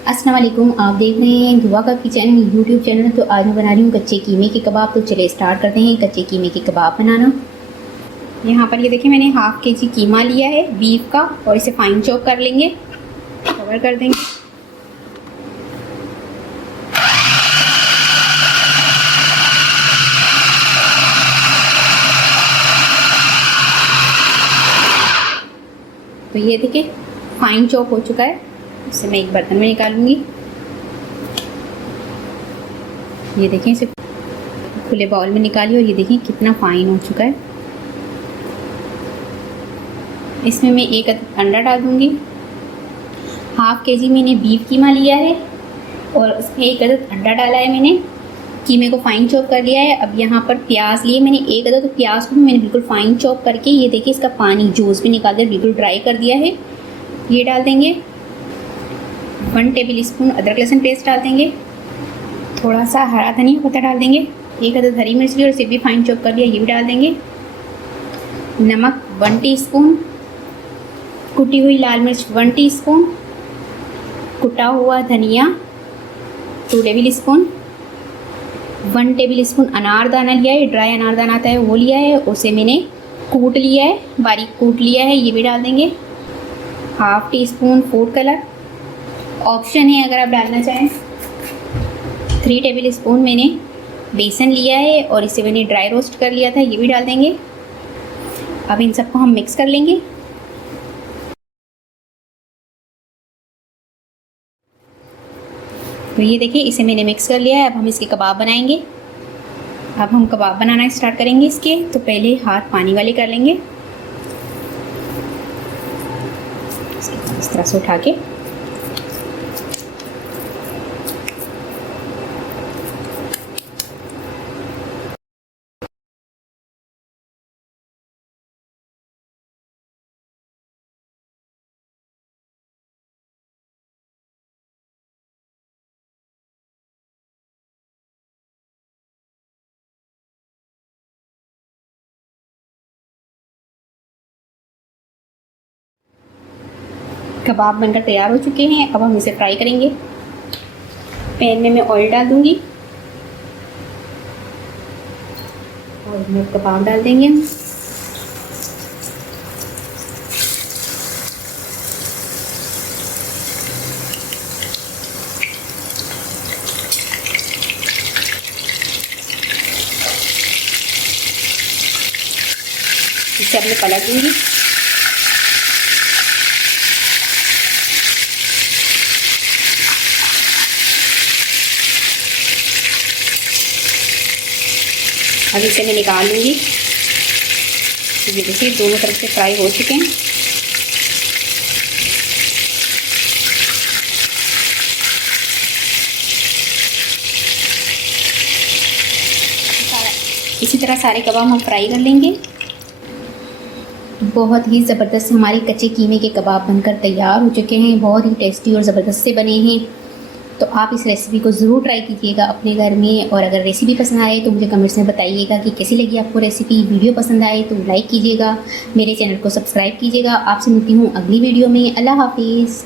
अस्सलाम वालेकुम। आप देख रहे हैं दुआ का किचन यूट्यूब चैनल। तो आज मैं बना रही हूँ कच्चे कीमे के कबाब। तो चलिए स्टार्ट करते हैं कच्चे कीमे के कबाब बनाना। यहाँ पर ये देखिए मैंने हाफ के जी कीमा लिया है बीफ का और इसे फाइन चॉप कर लेंगे, कवर कर देंगे। तो ये देखिए फाइन चॉप हो चुका है। इसे मैं एक बर्तन में निकालूंगी। ये देखिए इसे खुले बाउल में निकालिए और ये देखिए कितना फाइन हो चुका है। इसमें मैं एक अंडा डाल दूंगी। हाफ के जी मैंने बीफ कीमा लिया है और उसमें एक अदद अंडा डाला है मैंने। कीमे को फाइन चॉप कर लिया है। अब यहाँ पर प्याज लिए मैंने एक अदद, तो प्याज को भी मैंने बिल्कुल फाइन चॉप करके ये देखिए इसका पानी जूस भी निकाल कर बिल्कुल ड्राई कर दिया है। ये डाल देंगे। 1 टेबल स्पून अदरक लहसुन पेस्ट डाल देंगे। थोड़ा सा हरा धनिया पत्ता डाल देंगे। एक अदद हरी मिर्च ली और इसे भी फाइन चॉप कर लिया, ये भी डाल देंगे। नमक 1 टीस्पून, कुटी हुई लाल मिर्च 1 टीस्पून, कुटा हुआ धनिया 2 टेबल स्पून, 1 टेबल स्पून अनारदाना लिया है, ड्राई अनारदाना आता है वो लिया है, उसे मैंने कूट लिया है, बारीक कूट लिया है, ये भी डाल देंगे। Half tea spoon food colour, option है अगर आप डालना चाहें। 3 टेबल स्पून मैंने बेसन लिया है और इसे मैंने ड्राई रोस्ट कर लिया था, ये भी डाल देंगे। अब इन सबको हम मिक्स कर लेंगे। तो ये देखिए इसे मैंने मिक्स कर लिया है। अब हम इसके कबाब बनाएंगे। अब हम कबाब बनाना स्टार्ट करेंगे इसके। तो पहले हाथ पानी वाले कर लेंगे, इस तरह से उठा के। कबाब बनकर तैयार हो चुके हैं। अब हम इसे फ्राई करेंगे। पैन में मैं ऑयल डाल दूंगी और इसमें कबाब डाल देंगे। इसे अब मैं पलट दूंगी। अब इसे मैं निकाल लूँगी। ये देखिए दोनों तरफ से फ्राई हो चुके हैं। इसी तरह सारे कबाब हम फ्राई कर लेंगे। बहुत ही ज़बरदस्त हमारे कच्चे कीमे के कबाब बनकर तैयार हो चुके हैं। बहुत ही टेस्टी और ज़बरदस्त से बने हैं। तो आप इस रेसिपी को ज़रूर ट्राई कीजिएगा अपने घर में। और अगर रेसिपी पसंद आए तो मुझे कमेंट्स में बताइएगा कि कैसी लगी आपको रेसिपी। वीडियो पसंद आए तो लाइक कीजिएगा, मेरे चैनल को सब्सक्राइब कीजिएगा। आपसे मिलती हूँ अगली वीडियो में। अल्लाह हाफिज़।